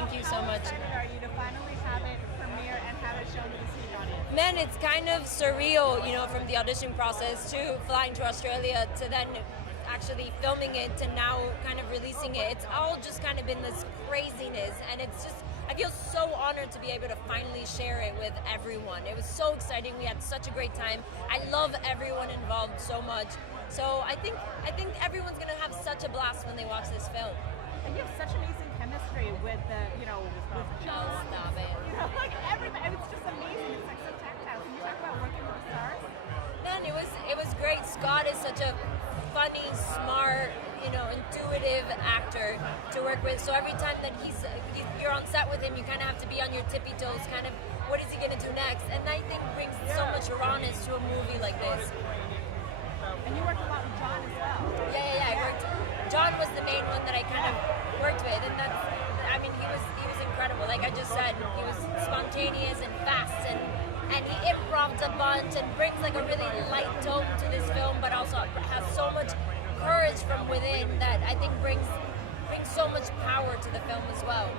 Thank you so much. How excited are you to finally have it premiere and have it shown to the huge audience? Man, it's kind of surreal, you know, from the audition process to flying to Australia to then actually filming it to now kind of releasing it. It's all just kind of been this craziness, and it's just, I feel so honored to be able to finally share it with everyone. It was so exciting. We had such a great time. I love everyone involved so much. So I think everyone's gonna have such a blast when they watch this film. And you have such amazing chemistry with the, with John. Stop it. Like everybody, it's just amazing. It's like so tactile. Can you talk about working with the stars? Man, it was great. Scott is such a funny, smart, intuitive actor to work with. So every time that you're on set with him, you kind of have to be on your tippy toes. Kind of, what is he gonna do next? And I think brings so much rawness to a movie like this. And you worked a lot with John as well. Yeah. I worked. John was the main one that I kind of worked with, and he was incredible. Like I just said, he was spontaneous and fast, and he improv'd a bunch and brings like a really light tone to this film, but also has so much courage from within that I think brings so much power to the film as well.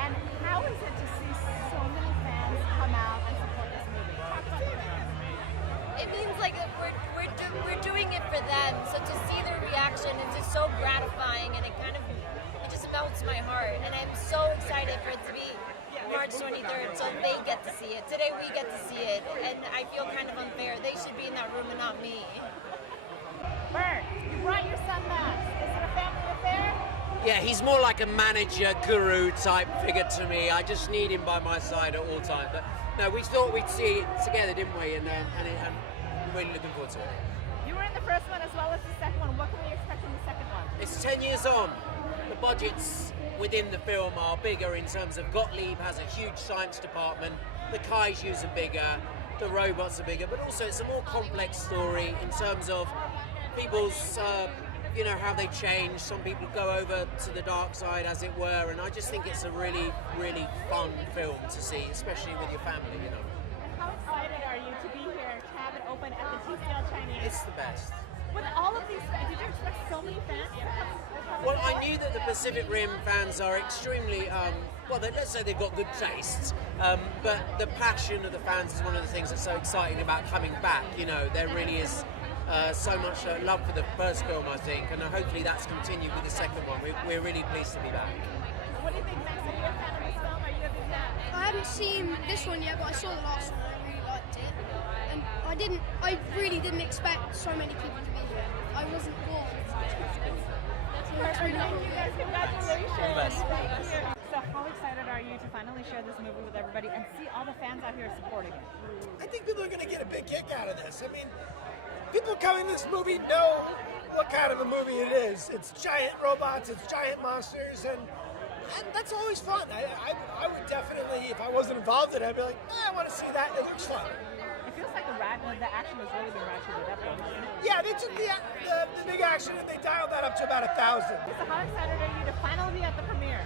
And how is it to see so many fans come out and support this movie? Talk about the fans. It means like we're doing it for them, so to see their reaction is just so gratifying, and it just melts my heart, and I'm so excited for it to be March 23rd, so they get to see it. Today we get to see it, and I feel kind of unfair. They should be in that room and not me. Bert, you brought your son Max. Is it a family affair? Yeah, he's more like a manager, guru type figure to me. I just need him by my side at all times. But no, we thought we'd see it together, didn't we? And I'm really looking forward to it. You were in the first one as well as the second one. What can we expect from the second one? It's 10 years on. The budgets within the film are bigger in terms of Gottlieb has a huge science department, the Kaijus are bigger, the robots are bigger, but also it's a more complex story in terms of people's, how they change. Some people go over to the dark side, as it were, and I just think it's a really, really fun film to see, especially with your family, And how excited are you to be here, to have it open at the TCL Chinese? It's the best. With all of these fans, did you expect so many fans? Well, I knew that the Pacific Rim fans are extremely, let's say they've got good tastes, but the passion of the fans is one of the things that's so exciting about coming back. There really is so much love for the first film, I think, and hopefully that's continued with the second one. We're really pleased to be back. What do you think, Max? Are you a fan of this film? Are you a big fan? I haven't seen this one yet, but I saw the last one and I really liked it. And I really didn't expect so many people to be here. I wasn't born. Thank you guys. Congratulations. Thank you. So how excited are you to finally share this movie with everybody and see all the fans out here supporting it? I think people are going to get a big kick out of this. I mean, people coming to this movie know what kind of a movie it is. It's giant robots, it's giant monsters, and that's always fun. I would definitely, if I wasn't involved in it, I'd be like, I want to see that. It looks fun. It feels like the action has really been ratcheted up. Yeah, they took the big action and they dialed that up to about 1,000. So how excited are you to finally be at the premiere?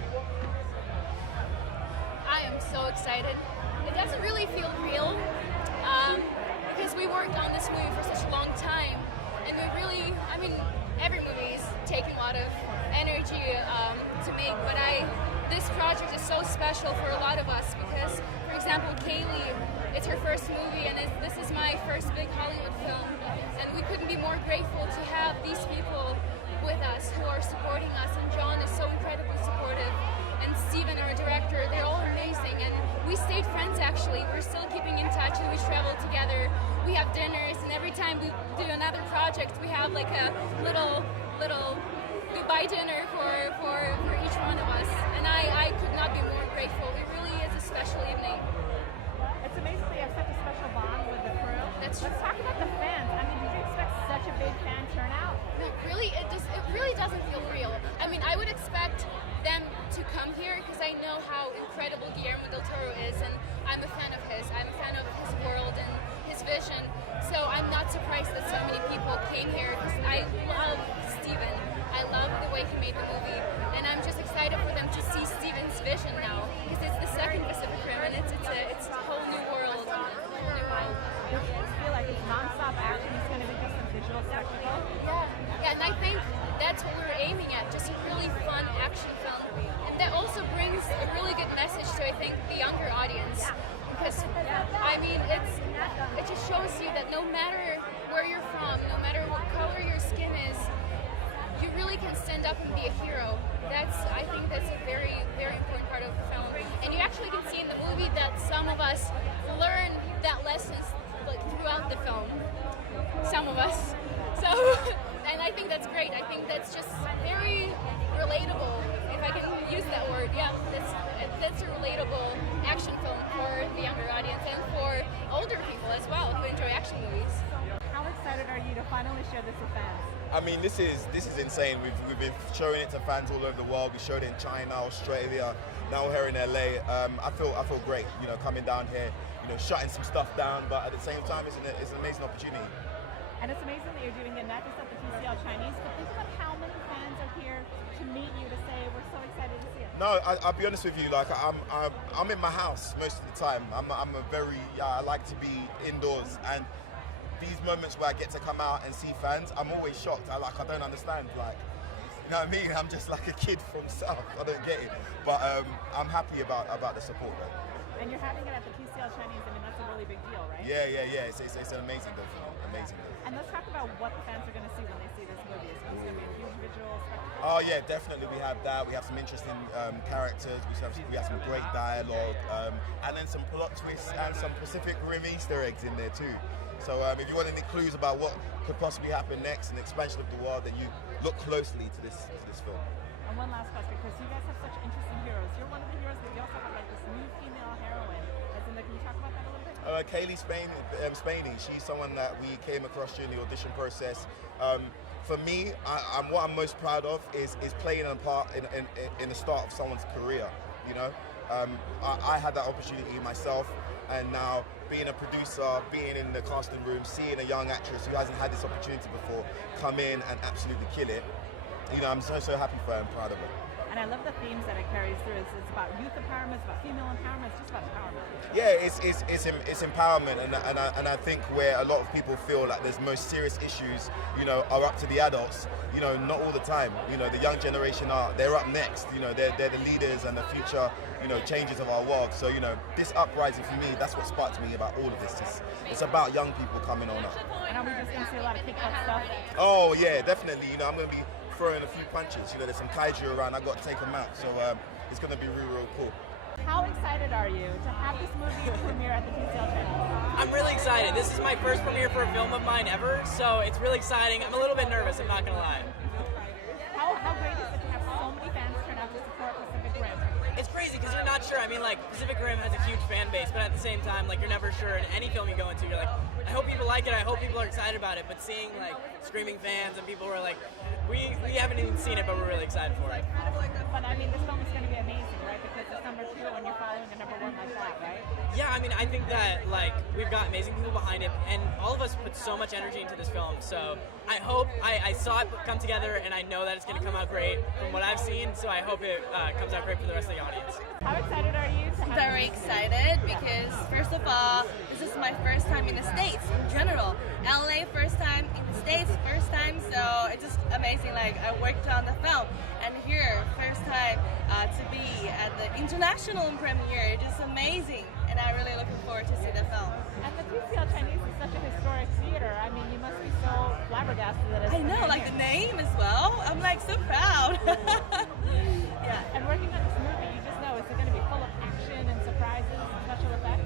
I am so excited. It doesn't really feel real because we worked on this movie for such a long time, and every movie is taking a lot of energy to make, but this project is so special for a lot of us because, for example, Kaylee, it's her first movie, and this is my first big Hollywood film, and we couldn't be more grateful to have these people with us who are supporting us, and John is so incredibly supportive, and Steven, our director, they're all amazing, and we stayed friends actually. We're still keeping in touch, and we travel together, we have dinners, and every time we do another project, we have like a little goodbye dinner for each one of us, and I could not be more grateful. It really is a special evening. It's amazing they have such a special bond with the crew. Let's talk about the fans. I mean, did you expect such a big fan turnout? No, really, it really doesn't feel real. I mean, I would expect them to come here because I know how incredible Guillermo del Toro is, and I'm a fan of his. I'm a fan of his world and his vision. So I'm not surprised that so many people came here because I love Steven. I love the way he made the movie, and I'm just excited for them to see Steven's vision now because it's the second Pacific Rim, and it's a whole new world. Does it feel like it's non-stop action? It's going to be just a visual spectacle? Yeah, and I think that's what we're aiming at, just a really fun action film. And that also brings a really good can stand up and be a hero. I think that's a very, very important part of the film. And you actually can see in the movie that some of us learn that lessons like throughout the film. Some of us. So, and I think that's great. I think that's just very relatable, if I can use that word. Yeah, that's a relatable action film for the younger audience and for older people as well who enjoy action movies. How excited are you to finally share this with fans? I mean, this is insane. We've been showing it to fans all over the world. We showed it in China, Australia, now we're here in LA. I feel great, coming down here, shutting some stuff down, but at the same time, it's an amazing opportunity. And it's amazing that you're doing it not just at the TCL Chinese, but think about how many fans are here to meet you to say we're so excited to see it. No, I'll be honest with you. Like I'm in my house most of the time. I like to be indoors, and these moments where I get to come out and see fans, I'm always shocked. I don't understand. Like, you know what I mean? I'm just like a kid from South. I don't get it, but I'm happy about the support though. And you're having it at the TCL Chinese. I mean, that's a really big deal, right? Yeah. It's an amazing deal. Amazing deal. And let's talk about what the fans are going to see when they see this movie. It's going to be a huge visual spectacle. Oh yeah, definitely. We have that. We have some interesting characters. We have some great dialogue, and then some plot twists and some Pacific Rim Easter eggs in there too. So if you want any clues about what could possibly happen next, an expansion of the world, then you look closely to this film. And one last question, because you guys have such interesting heroes. You're one of the heroes, but you also have like this new female heroine. Can you talk about that a little bit? Kaylee Spaney, she's someone that we came across during the audition process. For me, what I'm most proud of is playing a part in the start of someone's career. I had that opportunity myself, and now being a producer, being in the casting room, seeing a young actress who hasn't had this opportunity before come in and absolutely kill it, I'm so happy for her and proud of her. And I love the themes that it carries through. It's about youth empowerment, it's about female empowerment, it's just about empowerment. Yeah, it's empowerment, and I think where a lot of people feel like there's most serious issues, are up to the adults. Not all the time. The young generation they're up next. They're the leaders and the future, changes of our world. So this uprising for me, that's what sparked me about all of this. It's about young people coming on up. And are we just going to see a lot of kick-butt stuff? Oh yeah, definitely. I'm going to be throwing a few punches. There's some kaiju around. I got to take them out. So it's going to be real cool. How excited are you to have this movie premiere at the TCL Chinese? I'm really excited. This is my first premiere for a film of mine ever, so it's really exciting. I'm a little bit nervous, I'm not going to lie. How great is it to have so many fans turn out to support Pacific Rim? It's crazy because you're not sure. I mean, Pacific Rim has a huge fan base, but at the same time, you're never sure in any film you go into. You're like, I hope people like it, I hope people are excited about it, but seeing, screaming fans and people who are like, we haven't even seen it, but we're really excited for it. But, I mean, this film is going to be amazing, right? Because it's number 2 when you're following a number 1 like that, right? Yeah, I mean, I think that, we've got amazing people behind it, and all of us put so much energy into this film, so I hope, I saw it come together, and I know that it's going to come out great from what I've seen, so I hope it comes out great for the rest of the audience. How excited are you to have Very excited because, first of all, this is my first time in the States in general. LA, first time in the States, first time, so it's just amazing. I worked on the film, and here, first time to be at the international premiere. It's just amazing, and I'm really looking forward to see the film. And the TCL Chinese is such a historic theater. I mean, you must be so flabbergasted that it's I know, the name as well. I'm so proud. Yeah. And working on this movie, you just know, is it going to be full of action and surprises and special effects?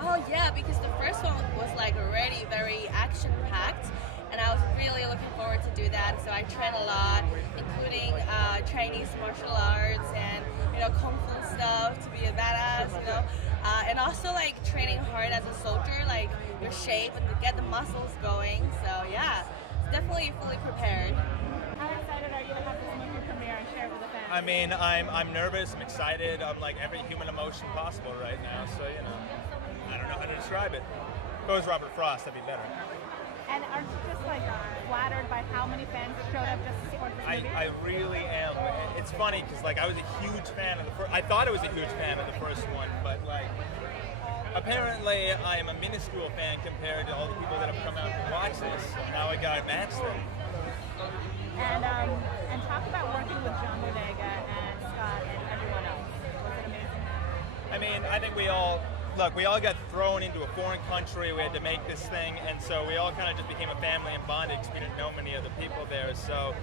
Oh yeah, because the first one was already very action-packed, and I was really looking forward to do that. So I trained a lot, including Chinese martial arts and kung fu stuff to be a badass, and also training hard as a soldier, your shape and to get the muscles going. So yeah, definitely fully prepared. How excited are you to have this movie premiere and share it with the fans? I mean, I'm nervous, I'm excited, I'm every human emotion possible right now, so I don't know how to describe it. If it was Robert Frost, that'd be better. And aren't you just flattered by how many fans showed up just to support this movie? I really am. It's funny because I was a huge fan of the first. I thought I was a huge fan of the first one, but apparently I am a minuscule fan compared to all the people that have come out to watch this. Now I gotta match them. And talk about working with John Boyega and Scott and everyone else. Was it amazing? I mean, I think we all got thrown into a foreign country. We had to make this thing, and so we all kind of just became a family and bonded because we didn't know many of the people there. So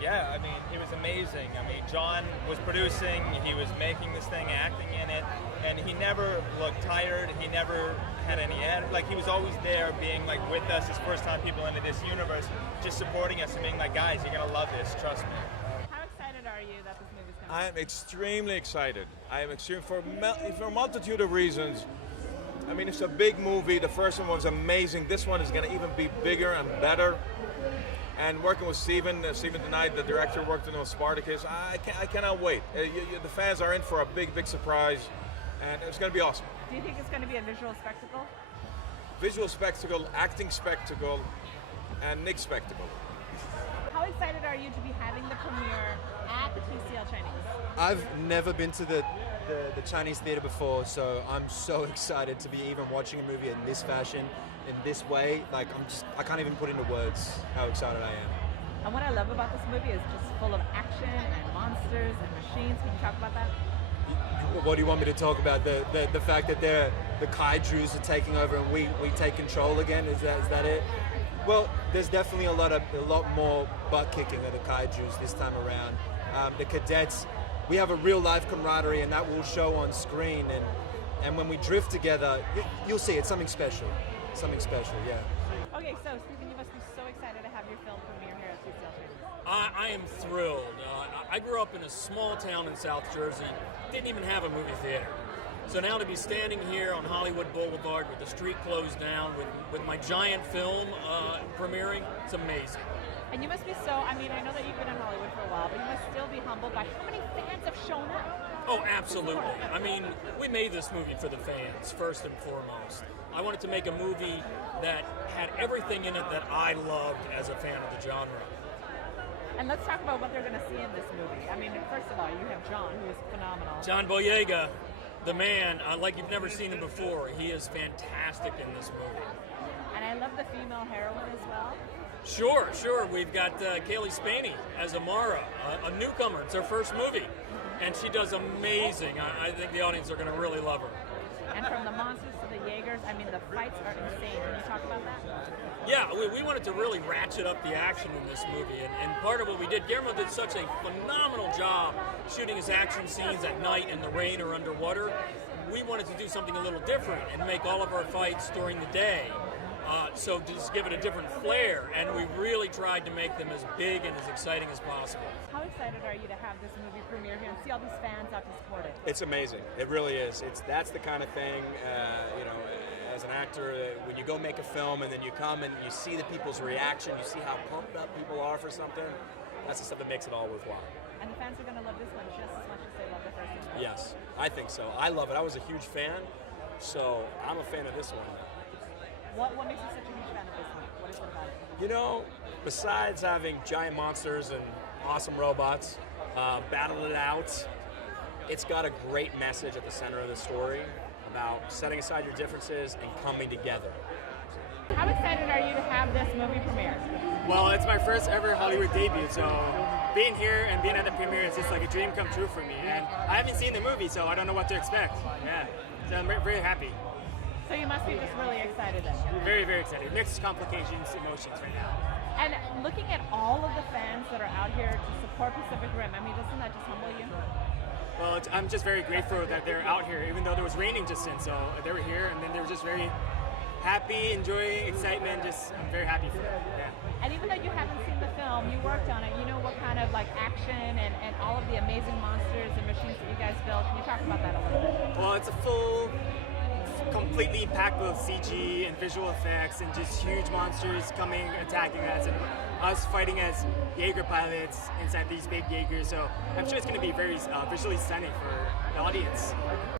Yeah, I mean, it was amazing. I mean, John was producing, he was making this thing, acting in it, and he never looked tired, he never had any like he was always there being like with us, his first time people into this universe, just supporting us and being like, guys, you're gonna love this, trust me. How excited are you that this movie's coming? I am extremely excited. I am extreme for a multitude of reasons. I mean, it's a big movie. The first one was amazing. This one is going to even be bigger and better. And working with Steven DeKnight, the director, worked on Spartacus. I cannot wait. The fans are in for a big, big surprise, and it's going to be awesome. Do you think it's going to be a visual spectacle? Visual spectacle, acting spectacle, and Nick spectacle. How excited are you to be having the premiere at the TCL Chinese? I've never been to the Chinese theater before, so I'm so excited to be even watching a movie in this fashion, in this way. Like, I can't even put into words how excited I am. And what I love about this movie is just full of action and monsters and machines. Can you talk about that? What do you want me to talk about? The fact that the Kaijus are taking over and we take control again? Is that it? Well, there's definitely a lot more butt kicking of the Kaijus this time around. The cadets, we have a real life camaraderie, and that will show on screen. And when we drift together, you'll see it's something special. Something special, yeah. Okay, so Stephen, you must be so excited to have your film premiere here at TCL Chinese. I am thrilled. I grew up in a small town in South Jersey, didn't even have a movie theater. So now to be standing here on Hollywood Boulevard with the street closed down, with my giant film premiering, it's amazing. And you must be so, I mean, I know that you've been in Hollywood for a while, but you must still be humbled by how many fans have shown up. Oh, absolutely. I mean, we made this movie for the fans, first and foremost. I wanted to make a movie that had everything in it that I loved as a fan of the genre. And let's talk about what they're going to see in this movie. I mean, first of all, you have John, who is phenomenal. John Boyega, the man, like you've never seen him before. He is fantastic in this movie. And I love the female heroine as well. Sure. We've got Kaylee Spaney as Amara, a newcomer. It's her first movie, and she does amazing. I think the audience are going to really love her. And from the monsters to the Jaegers, I mean, the fights are insane. Can you talk about that? Yeah, we wanted to really ratchet up the action in this movie, and part of what we did, Guillermo did such a phenomenal job shooting his action scenes at night in the rain or underwater. We wanted to do something a little different and make all of our fights during the day. So to just give it a different flair, and we really tried to make them as big and as exciting as possible. How excited are you to have this movie premiere here and see all these fans out to support it? It's amazing. It really is. That's the kind of thing, as an actor, when you go make a film and then you come and you see the people's reaction, you see how pumped up people are for something, that's the stuff that makes it all worthwhile. And the fans are going to love this one just as much as they love the first one. Yes, I think so. I love it. I was a huge fan, so I'm a fan of this one. What makes you such a huge fan of this one? What is it about it? You know, besides having giant monsters and awesome robots, battle it out, it's got a great message at the center of the story about setting aside your differences and coming together. How excited are you to have this movie premiere? Well, it's my first ever Hollywood debut, so being here and being at the premiere is just like a dream come true for me. And I haven't seen the movie, so I don't know what to expect. Yeah, so I'm very happy. So you must be just really excited then. Very, very excited. Mixed complications, emotions right now. And looking at all of the fans that are out here to support Pacific Rim, I mean, doesn't that just humble you? Well, I'm just very grateful that they're out here, even though there was raining just then. So they were here, and then they were just very happy, enjoying, excitement. I'm very happy for them. Yeah. And even though you haven't seen the film, you worked on it. You know what kind of like action and all of the amazing monsters and machines that you guys built. Can you talk about that a little bit? Well, it's a full, completely packed with CG and visual effects and just huge monsters coming, attacking us, and us fighting as Jaeger pilots inside these big Jaegers. So I'm sure it's going to be very visually stunning for the audience.